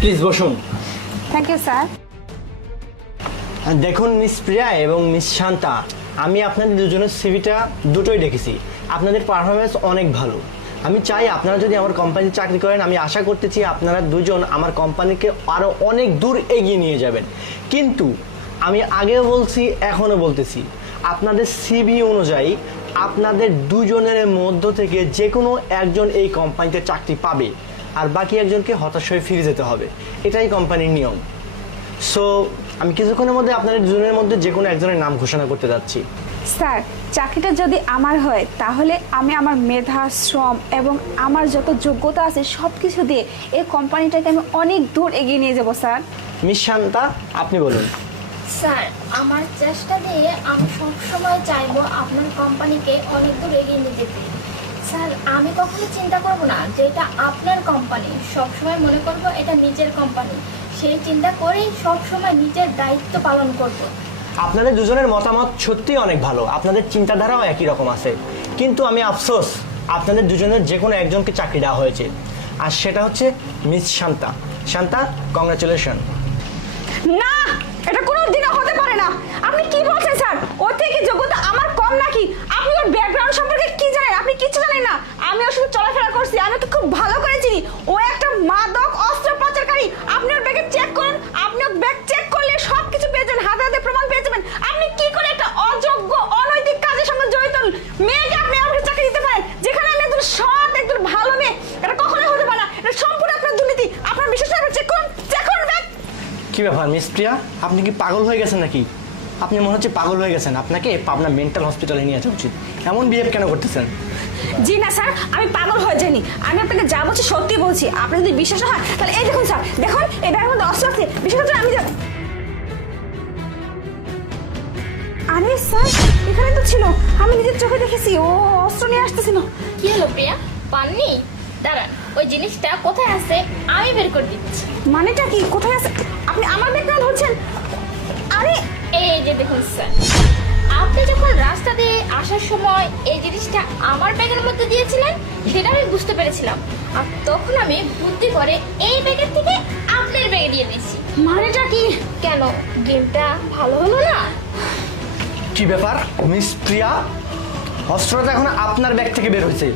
Please বসুন। Thank you sir. দেখুন miss Priya এবং মিস শান্তা, আমি আপনাদের দুজনের সিভিটা দুটোই দেখেছি। আপনাদের পারফরমেন্স অনেক ভালো। আমি চাই আপনারা যদি আমার কোম্পানিতে চাকরি করেন, আমি আশা করতেছি আপনারা দুজন আমার কোম্পানিকে আরও অনেক দূর এগিয়ে নিয়ে যাবেন। কিন্তু আমি আগেও বলছি, এখনও বলতেছি, আপনাদের সিভি অনুযায়ী আপনাদের দুজনের মধ্য থেকে যে কোনো একজন এই কোম্পানিতে চাকরি পাবে, আর বাকি একজনকে হতাশ হয়ে ফিরে যেতে হবে। এটাই কোম্পানির নিয়ম। সো আমি কিছুক্ষণের মধ্যে আপনাদের দুজনের মধ্যে যে কোনো একজনের নাম ঘোষণা করতে যাচ্ছি। স্যার, চাকরিটা যদি আমার হয় তাহলে আমি আমার মেধা, শ্রম এবং আমার যত যোগ্যতা আছে সব কিছু দিয়ে এই কোম্পানিটাকে আমি অনেক দূর এগিয়ে নিয়ে যাব স্যার। মিস শান্তা, আপনি বলুন। স্যার, আমার চেষ্টা দিয়ে আমি সবসময় চাইবো আপনার কোম্পানিকে অনেক দূর এগিয়ে নিয়ে যেতে। স্যার, আমি কখনো চিন্তা করব না যে এটা আপনার কোম্পানি, সবসময় মনে করব এটা নিজের কোম্পানি। সেই চিন্তা করেই সবসময় নিজের দায়িত্ব পালন করব। আপনাদের দুজনের মতামত সত্যিই অনেক ভালো, আপনাদের চিন্তাধারাও একই রকম আছে। কিন্তু আমি আফসোস, আপনাদের দুজনের যে কোনো একজনকে চাকরি দেওয়া হয়েছে, আর সেটা হচ্ছে মিস শান্তা। শান্তা, কংগ্রাচুলেশন। না, এটা কোনো দিনও হতে পারে না। আপনি কি বলছেন স্যার? ওর থেকে যোগ্যতা আমার কম নাকি? আপনি ওর ব্যাকগ্রাউন্ড সম্পর্কে কি জানেন? আপনি কিছু জানেন না। আমি ওর সাথে চলাফেরা করছি, আমি তো খুব ভালো করে চিনি। ও একটা মাদক অস্ত্র পাচারকারী। আপনি ওর ব্যাগে চেক করুন, আপনি ওর ব্যাগ চেক করলে সব কিছু পেয়ে যাবেন, হাতে হাতে প্রমাণ পেয়ে যাবেন। আপনি কি করে একটা অযোগ্য অনৈতিক কাজের সঙ্গে জড়িত মেয়েকে আপনি আমাকে চাকরি দিতে পারেন, যেখানে আমি একজন সৎ, একজন ভালো মেয়ে? এটা কখনোই হতে পারে না। এটা সম্পূর্ণ আপনার দুর্নীতি। আপনার বিশেষ করে চেক করুন, চেক করুন ব্যাগ। কি ব্যাপার মিস প্রিয়া, আপনি কি পাগল হয়ে গেছেন নাকি? আপনি মনে হচ্ছে পাগল হয়ে গেছেন। আপনাকে পাবনা মেন্টাল হসপিটালে নিয়ে যাওয়া উচিত। এমন বিহেভ কেন করতেছেন? জি না স্যার, আমি পাগল হয়ে যাইনি। আমি আপনাকে যা বলছি সত্যি বলছি। আপনি যদি বিশ্বাস না হয় তাহলে এই দেখুন স্যার, দেখুন এই ব্যাগের মধ্যে অস্ত্র আছে। বিশ্বাস হচ্ছে আমি আরে স্যার, এখানে তো ছিল, আমি নিজের চোখে দেখেছি। ও অস্ত্র নিয়ে আসতেছিল। কি হলো প্রিয়া, পাননি? দাঁড়ান, ওই জিনিসটা কোথায় আছে আমি বের করে দিচ্ছি। মানেটা কি? কোথায় আছে? আপনি আমার ব্যাগটা ধরছেন? আরে এই যে দেখুন স্যার, আপনি যখন রাস্তা দিয়ে আসার সময় এই জিনিসটা আমার ব্যাগের মধ্যে দিয়েছিলেন, সেটা আমি বুঝতে পেরেছিলাম। আর তখন আমি বুদ্ধি করে এই ব্যাগের থেকে আপনার ব্যাগে দিয়ে দিয়েছি। মানেটা কি? কেন, গেমটা ভালো হলো না? কি ব্যাপার মিস প্রিয়া, অস্ত্রটা এখন আপনার ব্যাগ থেকে বের হয়েছে,